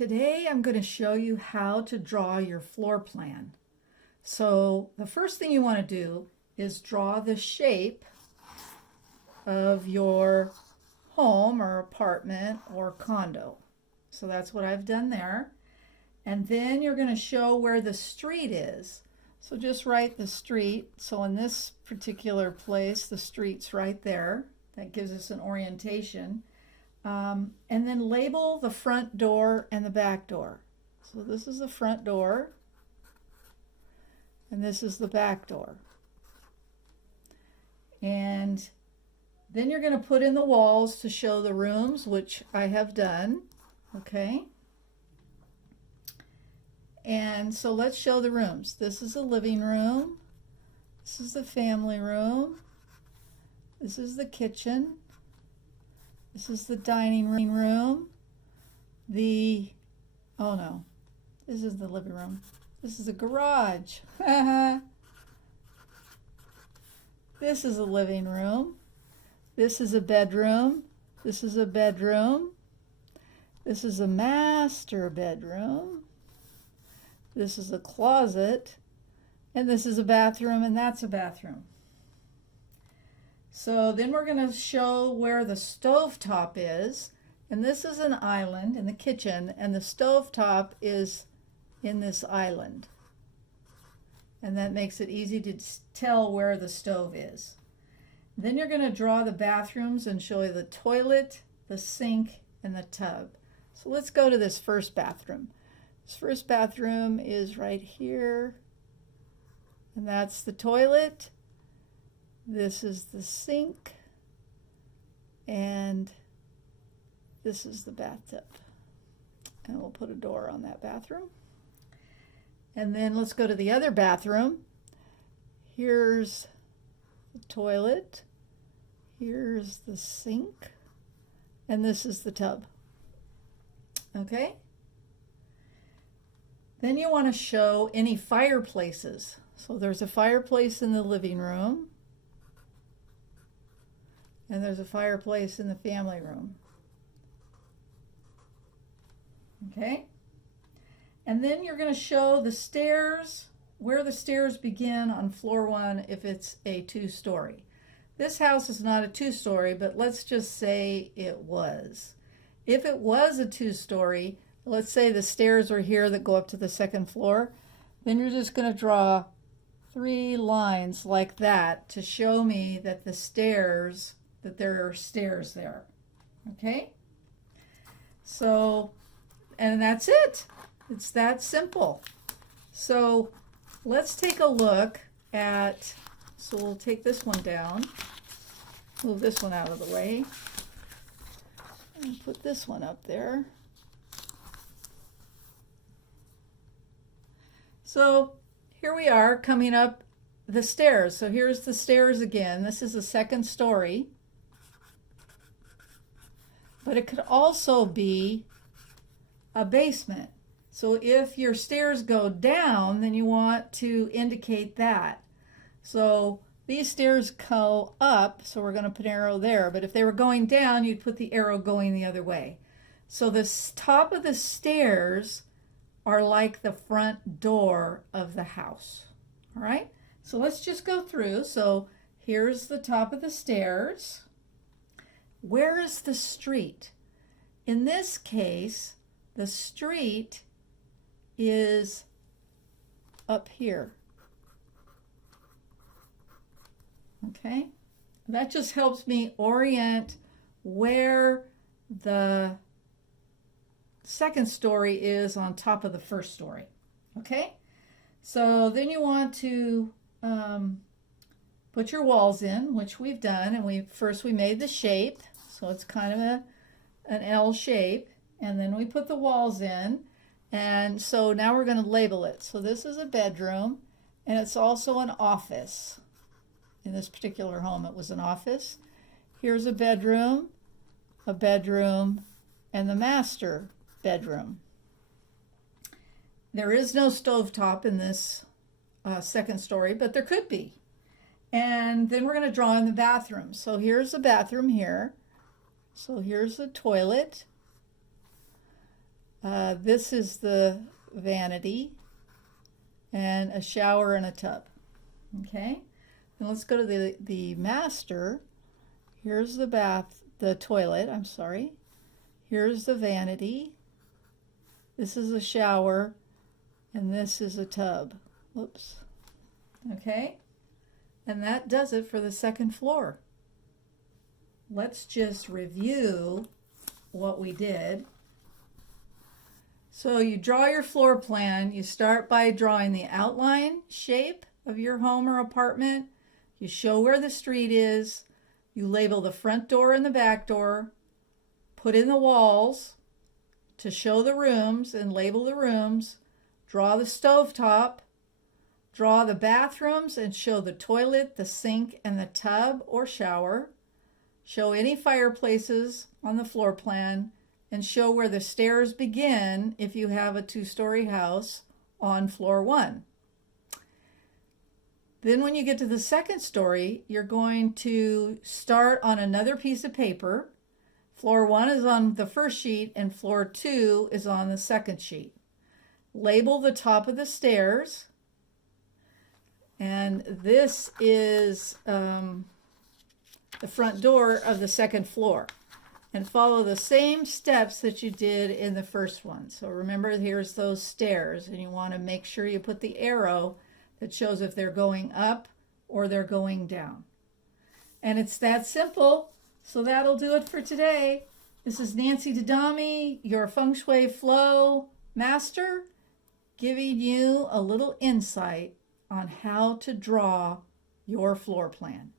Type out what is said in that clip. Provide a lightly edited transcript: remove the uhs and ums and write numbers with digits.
Today I'm going to show you how to draw your floor plan. So the first thing you want to do is draw the shape of your home or apartment or condo. So that's what I've done there. And then you're going to show where the street is. So just write the street. So in this particular place, the street's right there. That gives us an orientation. And then label the front door and the back door. So this is the front door, and this is the back door. And then you're going to put in the walls to show the rooms, which I have done. Okay. And so let's show the rooms. This is the living room. This is the family room. This is the kitchen. This is the dining room. Oh no, this is the living room. This is a garage. This is a living room. This is a bedroom. This is a bedroom. This is a master bedroom. This is a closet. And this is a bathroom, and that's a bathroom. So then we're going to show where the stovetop is. And this is an island in the kitchen, and the stovetop is in this island. And that makes it easy to tell where the stove is. Then you're going to draw the bathrooms and show you the toilet, the sink, and the tub. So let's go to this first bathroom. This first bathroom is right here. And that's the toilet. This is the sink, and this is the bathtub. And we'll put a door on that bathroom. And then let's go to the other bathroom. Here's the toilet. Here's the sink. And this is the tub. Okay? Then you want to show any fireplaces. So there's a fireplace in the living room. And there's a fireplace in the family room. Okay? And then you're going to show the stairs, where the stairs begin on floor 1 if it's a 2-story. This house is not a 2-story, but let's just say it was. If it was a 2-story, let's say the stairs are here that go up to the 2nd floor, then you're just going to draw 3 lines like that to show me that the stairs, that there are stairs there. Okay? So, and that's it. It's that simple. So let's take a look at, so we'll take this one down, move this one out of the way, and put this one up there. So here we are coming up the stairs. So here's the stairs again. This is the 2nd story. But it could also be a basement. So if your stairs go down, then you want to indicate that. So these stairs go up, so we're going to put an arrow there. But if they were going down, you'd put the arrow going the other way. So the top of the stairs are like the front door of the house. All right? So let's just go through. So here's the top of the stairs. Where is the street? In this case, the street is up here. Okay? That just helps me orient where the 2nd story is on top of the 1st story. Okay? So then you want to put your walls in, which we've done, and first we made the shape, so it's kind of an L shape, and then we put the walls in, and so now we're going to label it. So this is a bedroom, and it's also an office. In this particular home, it was an office. Here's a bedroom, and the master bedroom. There is no stovetop in this 2nd story, but there could be. And then we're going to draw in the bathroom. So here's the bathroom here. So here's the toilet. This is the vanity and a shower and a tub. Okay, and let's go to the master. Here's the toilet, I'm sorry. Here's the vanity. This is a shower, and this is a tub. Whoops. Okay, and that does it for the second floor. Let's just review what we did. So you draw your floor plan. You start by drawing the outline shape of your home or apartment. You show where the street is. You label the front door and the back door. Put in the walls to show the rooms and label the rooms. Draw the stovetop. Draw the bathrooms and show the toilet, the sink, and the tub or shower. Show any fireplaces on the floor plan, and show where the stairs begin if you have a 2-story house on floor 1. Then when you get to the second story, you're going to start on another piece of paper. Floor 1 is on the first sheet and floor 2 is on the second sheet. Label the top of the stairs, and this is the front door of the second floor, and follow the same steps that you did in the first one. So remember, here's those stairs, and you want to make sure you put the arrow that shows if they're going up or they're going down. And it's that simple. So that'll do it for today. This is Nancy Dadami, your Feng Shui Flow Master, giving you a little insight on how to draw your floor plan.